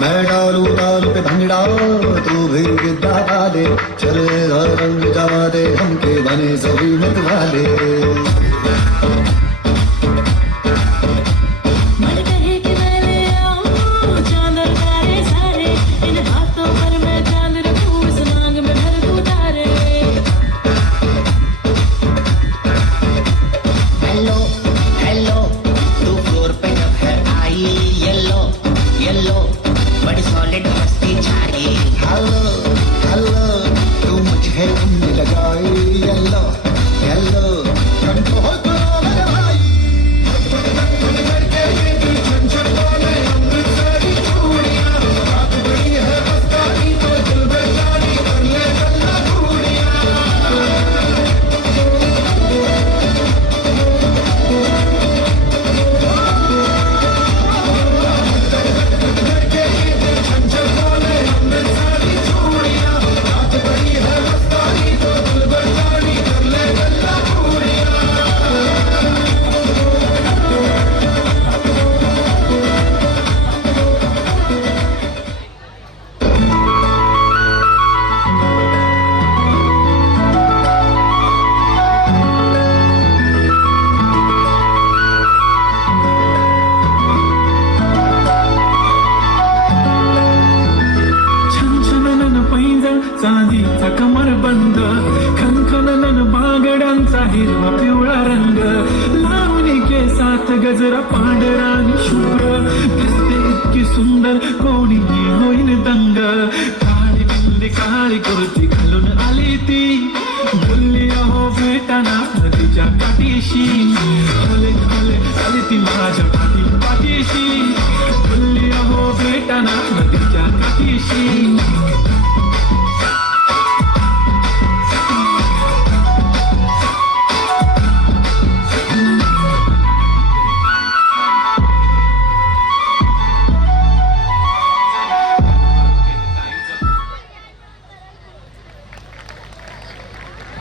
मैं डालू ताल पे भंगड़ा तू भी गिद्दा डाले चले रंग जमा दे हमके बने सभी मत वाले चांदीचा कमरबंद खनखनन बागड्यांचा हिरवा पिवळा रंग लावणी केसात गजरा पांढरा आणि शुभ्र दिसते इतकी सुंदर कोणीही होईल दंग काळी बिंदी काळी कुर्ती घालून आली ती बोलली अहो भेटाना नदीच्या काठीशी हले हले आली ती माझ्या पाठीशी बोलली अहो भेटाना नदीच्या काठीशी